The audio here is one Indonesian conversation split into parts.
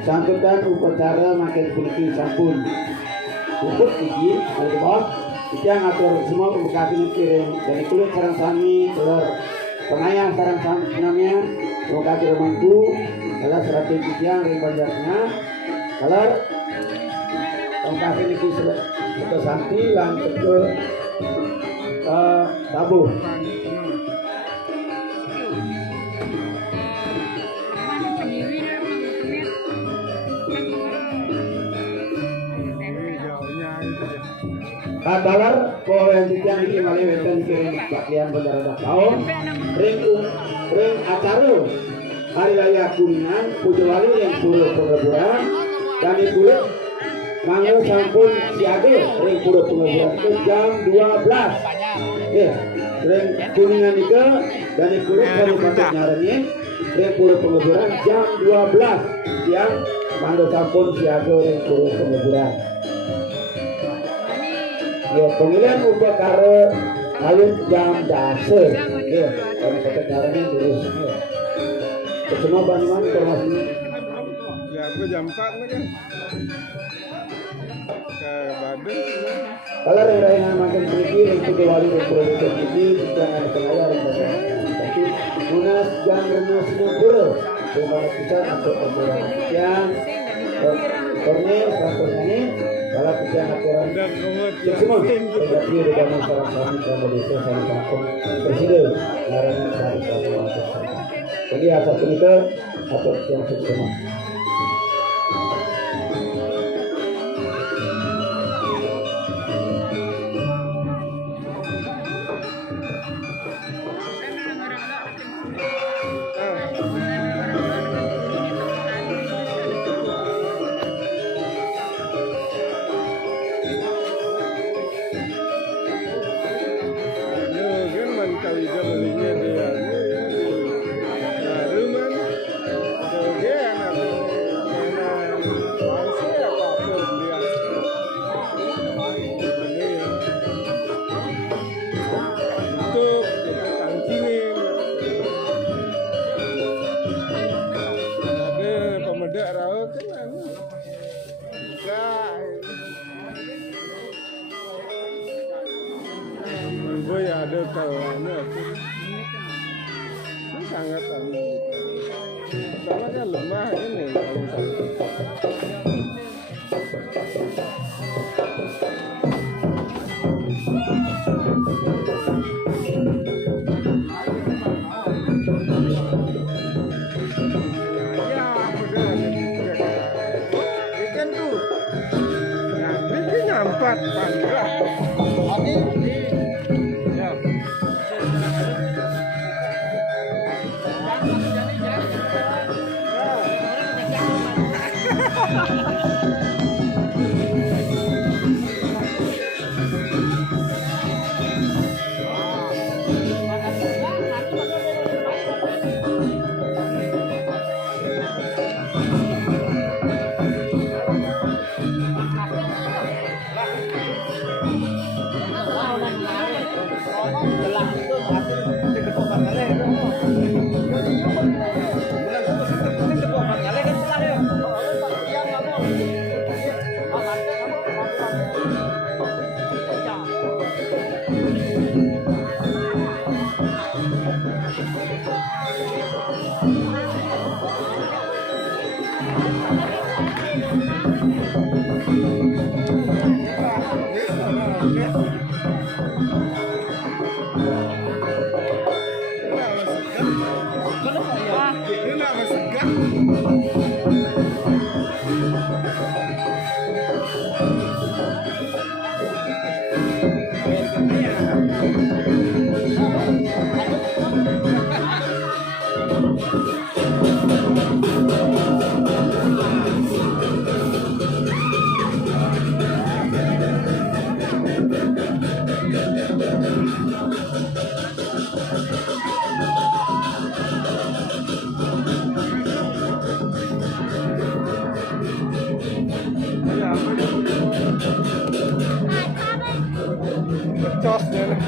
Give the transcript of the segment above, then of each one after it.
Sangkutan upacara makin puniki sampun puput izin dari bawah kita ngatur semua pemberkati kirim dari kulit sarang sami telur pengayang sarang sami namanya pemberkati remangku kalau strategi yang dari banjarnya kalau pemberkati niki ke santi lanjut ke tabuh. Kabalar ko yang titiang ini malewetan kirim bagian bendera tahun ring acara hari raya kuningan pujawali yang pura pengeburan dan ibu mangga sampun siaga ring pura pengeburan ke jam 12 ring kuningan itu dan ibu baru patut nyarengin ring pura pengeburan jam 12 siang mangga sampun siaga ring pura pengeburan. Ya, pemilihan upacara ayun jam dasar. Ya, kami kata caranya tulis. Semua Banyuman informasinya. Ya, aku jam 4 kan. Ke Badung. Kalau raya makin tinggi, untuk diwali produksi ini jangan kenal tapi munas jam remus dulu. Dengan kita atau pembuatan yang kornel ini. Kalau kita aturan semua tetapi dengan saran-saran komoditi sama presiden larangan dari kawasan. Jadi asal kita atau yang semua. Ada kawannya sangat pertama kan lemah ini ikan tuh bikin nyampat panggah Becos dia nih.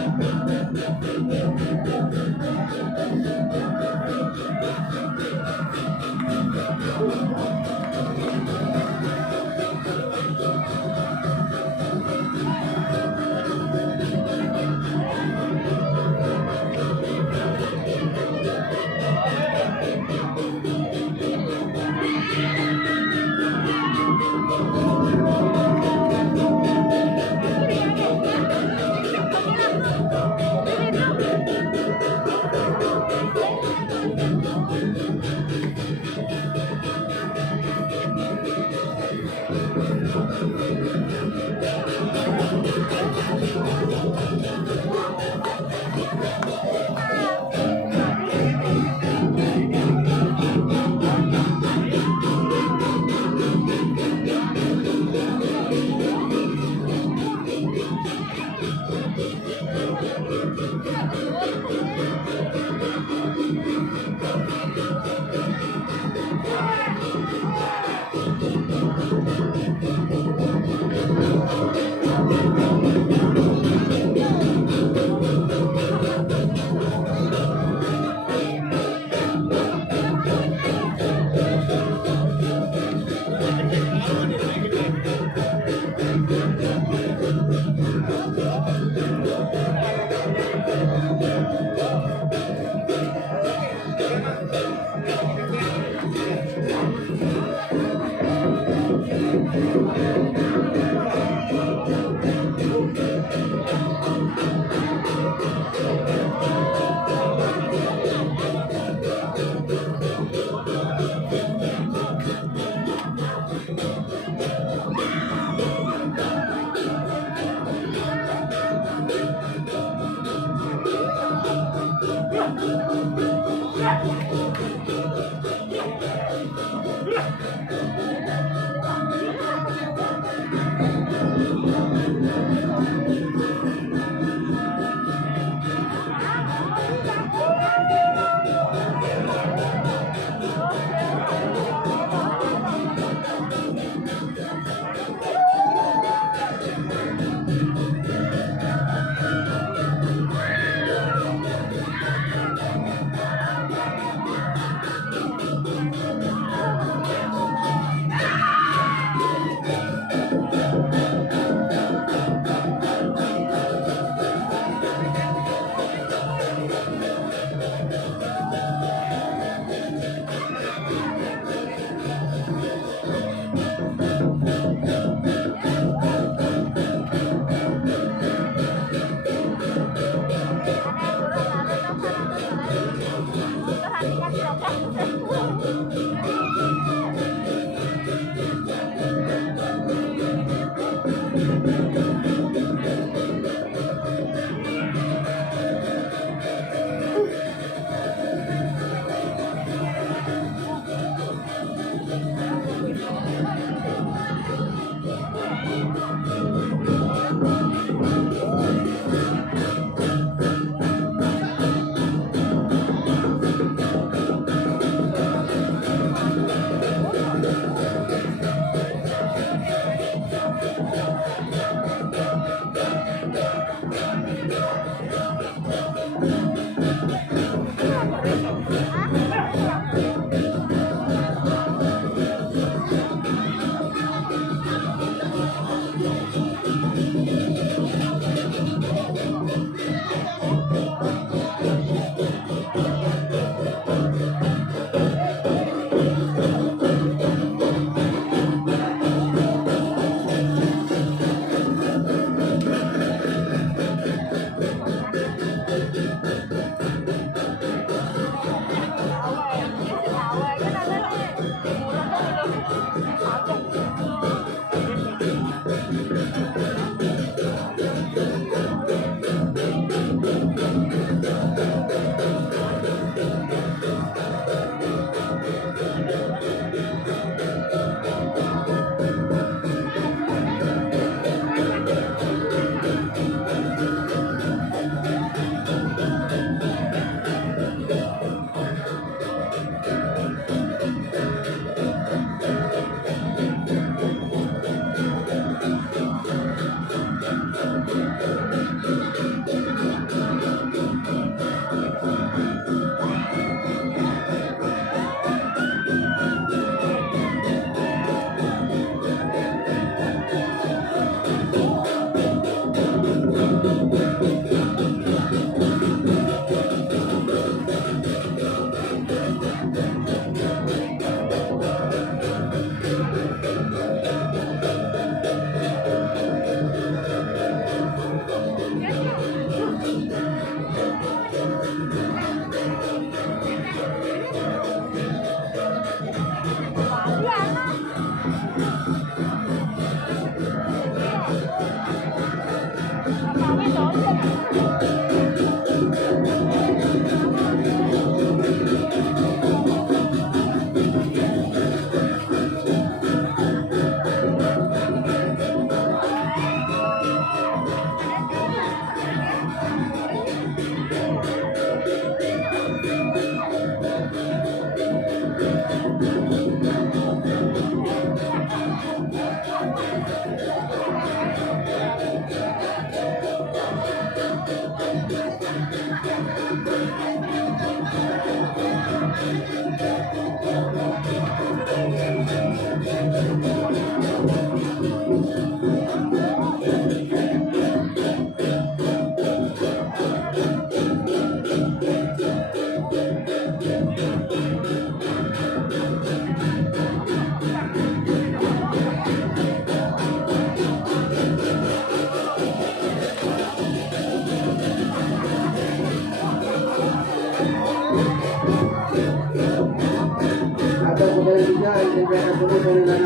sampai ketemu dengan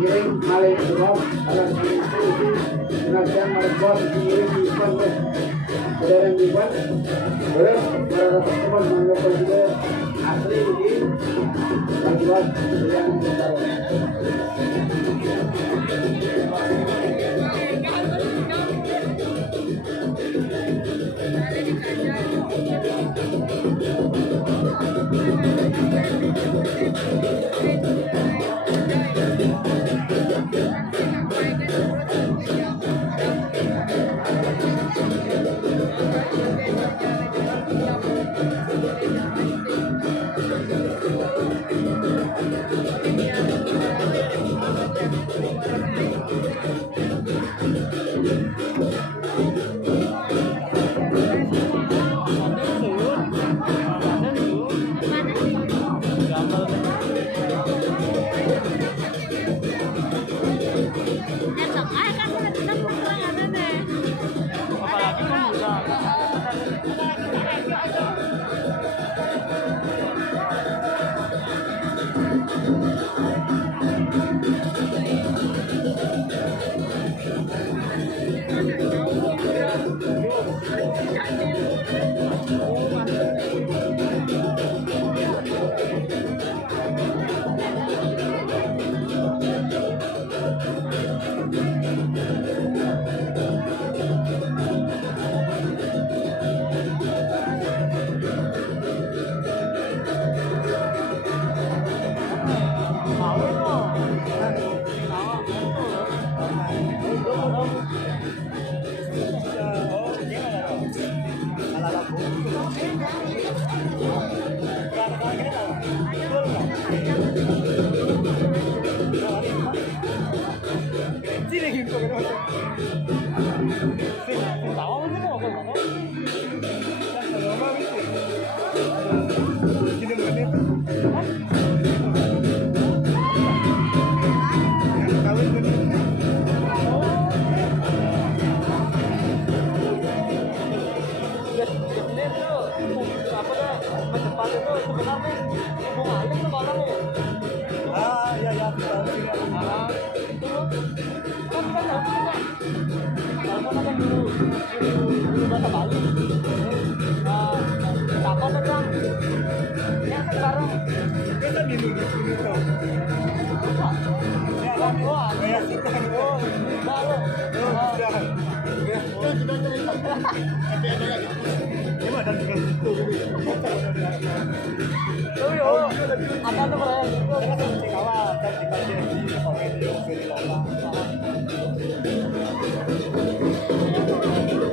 giring malih sebab alas itu jenazah mereka giring di depan saudara di depan terus para teman menganggap juga asli di buat yang besar.